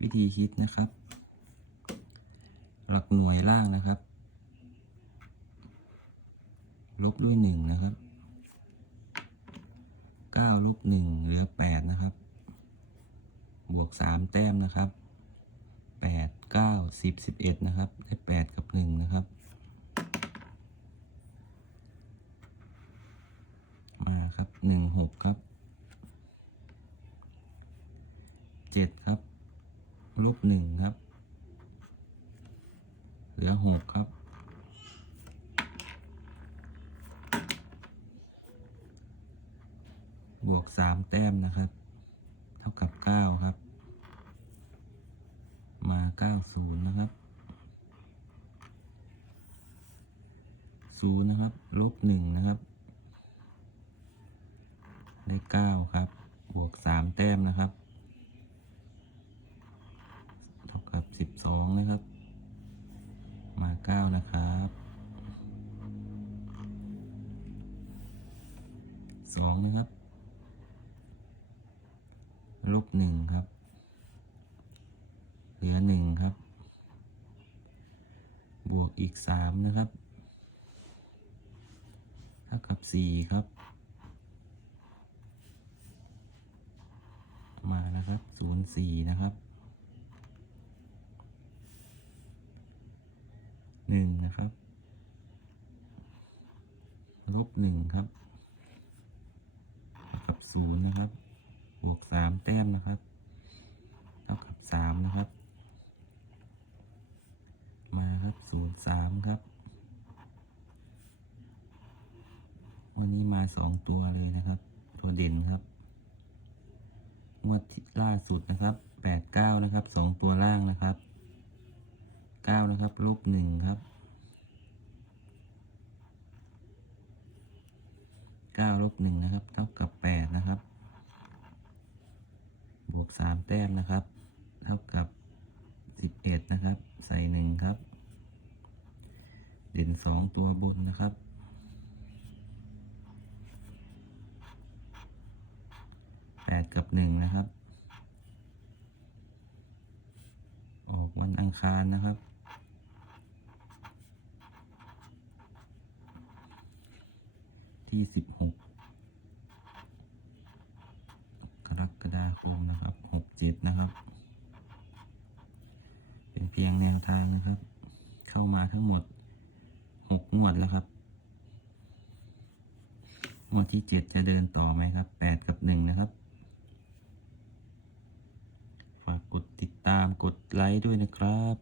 วิธีคิดนะครับ หลักหน่วยล่างนะครับ ลบด้วยหนึ่งนะครับเก้าลบหนึ่งเหลือแปดนะครับ บวกสามแต้มนะครับแปดเก้าสิบสิบเอ็ดนะครับ ได้แปดกับหนึ่งนะครับ มาครับหนึ่งหกครับเจ็ดครับ ลบหนึ่งครับ เหลือหกครับ บวกสามแต้มนะครับ เท่ากับเก้าครับ มาเก้าศูนย์นะครับศูนย์นะครับ ลบหนึ่งนะครับ ได้เก้าครับ บวกสามแต้มนะครับ เท่ากับ สิบสองนะครับ มาเก้านะครับสองนะครับลบหนึ่งครับ เหลือหนึ่งครับ บวกอีกสามนะครับเท่ากับสี่ครับ มานะครับศูนย์สี่นะครับ หนึ่งนะครับลบหนึ่งครับเท่ากับศูนย์นะครับ บวกสามแต้มนะครับเท่ากับสามนะครับ มาครับศูนย์สามครับ วันนี้มาสองตัวเลยนะครับ ตัวเด่นครับงวดที่ล่าสุดนะครับแปดเก้านะครับสองตัวล่างนะครับ เก้านะครับ ลบหนึ่งครับเก้าลบหนึ่งนะครับ เท่ากับแปดนะครับ บวกสามแต้มนะครับ เท่ากับสิบเอ็ดนะครับ ใส่หนึ่งครับ เด่นสองตัวบนนะครับแปดกับหนึ่งนะครับ ออกวันอังคารนะครับ ที่สิบหกกรกฎาคมนะครับหกเจ็ดนะครับ เป็นเพียงแนวทางนะครับ เข้ามาทั้งหมดหกงวดแล้วครับ งวดที่เจ็ดจะเดินต่อไหมครับแปดกับหนึ่งนะครับ ฝากกดติดตามกดไลค์ด้วยนะครับ